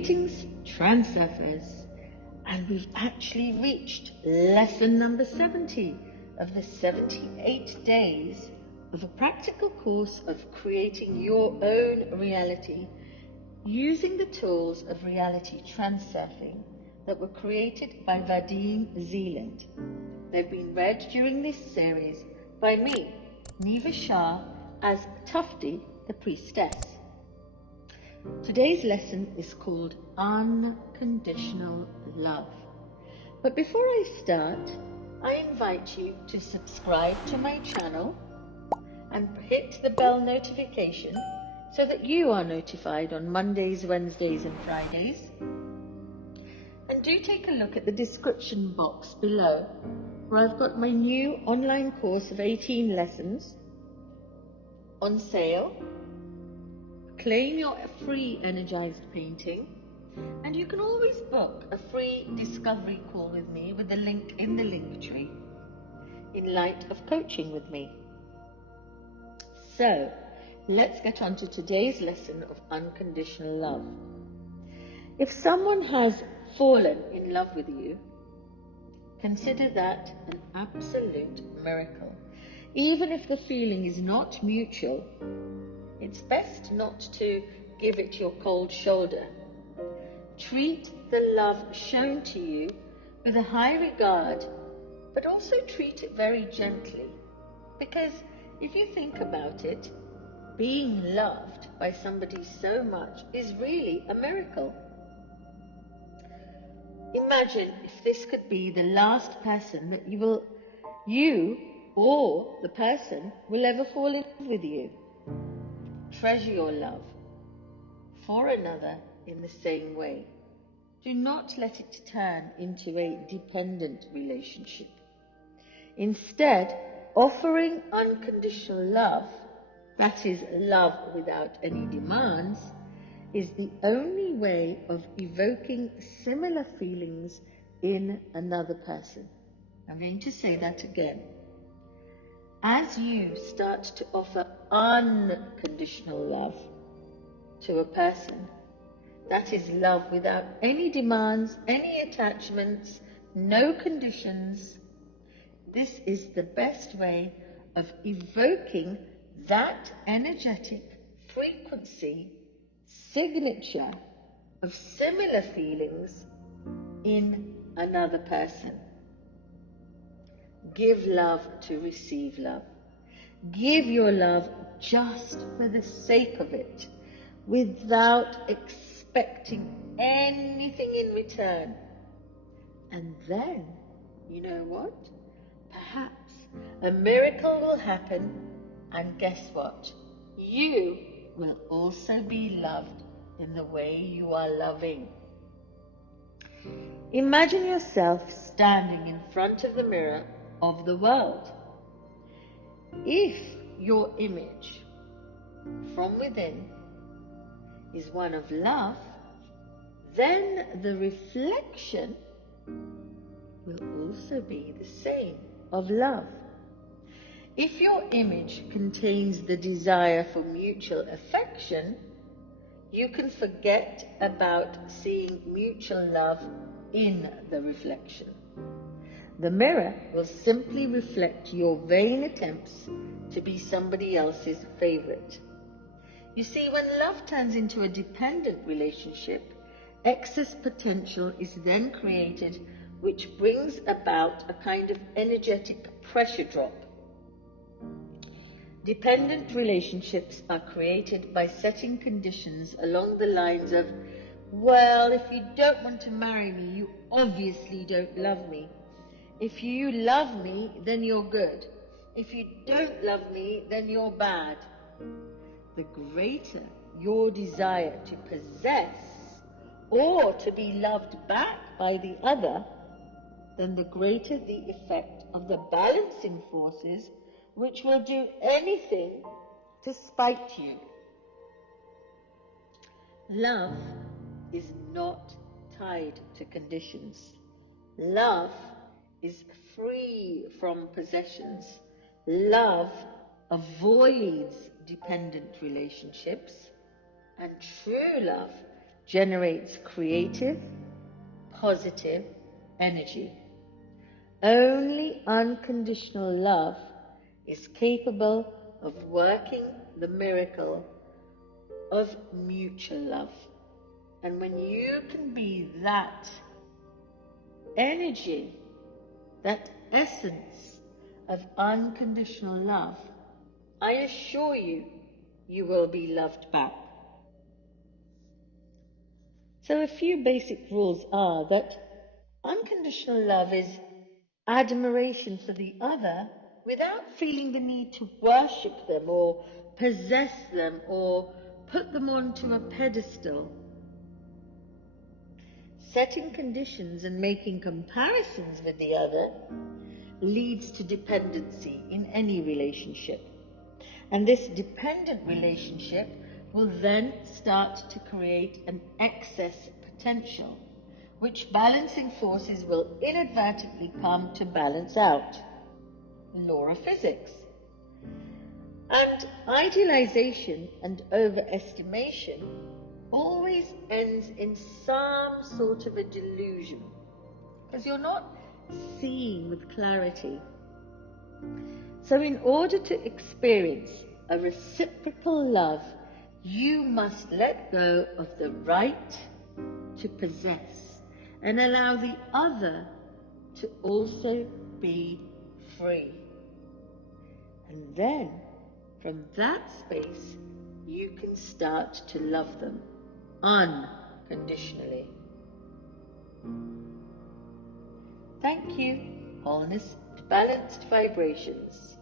Greetings, Transurfers, and we've actually reached lesson number 70 of the 78 days of a practical course of creating your own reality using the tools of reality transurfing that were created by Vadim Zealand. They've been read during this series by me, Niva Shah, as Tufty the Priestess. Today's lesson is called Unconditional Love. But before I start, I invite you to subscribe to my channel and hit the bell notification so that you are notified on Mondays, Wednesdays and Fridays. And do take a look at the description box below, where I've got my new online course of 18 lessons on sale. Claim your free energized painting, and you can always book a free discovery call with me with the link in the link tree in light of coaching with me. So let's get on to today's lesson of unconditional love. If someone has fallen in love with you, consider that an absolute miracle. Even if the feeling is not mutual, it's best not to give it your cold shoulder. Treat the love shown to you with a high regard, but also treat it very gently. Because if you think about it, being loved by somebody so much is really a miracle. Imagine if this could be the last person that you or the person will ever fall in love with you. Treasure your love for another in the same way. Do not let it turn into a dependent relationship. Instead, offering unconditional love, that is love without any demands, is the only way of evoking similar feelings in another person. I'm going to say that again. As you start to offer unconditional love to a person, that is love without any demands, any attachments, no conditions, this is the best way of evoking that energetic frequency, signature of similar feelings in another person. Give love to receive love. Give your love just for the sake of it, without expecting anything in return. And then, you know what? Perhaps a miracle will happen, and guess what? You will also be loved in the way you are loving. Imagine yourself standing in front of the mirror of the world. If your image from within is one of love, then the reflection will also be the same, of love. If your image contains the desire for mutual affection, you can forget about seeing mutual love in the reflection. The mirror will simply reflect your vain attempts to be somebody else's favorite. You see, when love turns into a dependent relationship, excess potential is then created, which brings about a kind of energetic pressure drop. Dependent relationships are created by setting conditions along the lines of, well, if you don't want to marry me, you obviously don't love me. If you love me, then you're good. If you don't love me, then you're bad. The greater your desire to possess or to be loved back by the other, then the greater the effect of the balancing forces which will do anything to spite you. Love is not tied to conditions. Love is free from possessions. Love avoids dependent relationships, and true love generates creative, positive energy. Only unconditional love is capable of working the miracle of mutual love. And when you can be that energy, that essence of unconditional love, I assure you, you will be loved back. So a few basic rules are that unconditional love is admiration for the other without feeling the need to worship them or possess them or put them onto a pedestal. Setting conditions and making comparisons with the other leads to dependency in any relationship. And this dependent relationship will then start to create an excess potential, which balancing forces will inadvertently come to balance out. Law of physics. And idealization and overestimation always ends in some sort of a delusion, because you're not seeing with clarity. So in order to experience a reciprocal love, you must let go of the right to possess and allow the other to also be free. And then, from that space, you can start to love them unconditionally. Thank you, honest, balanced vibrations.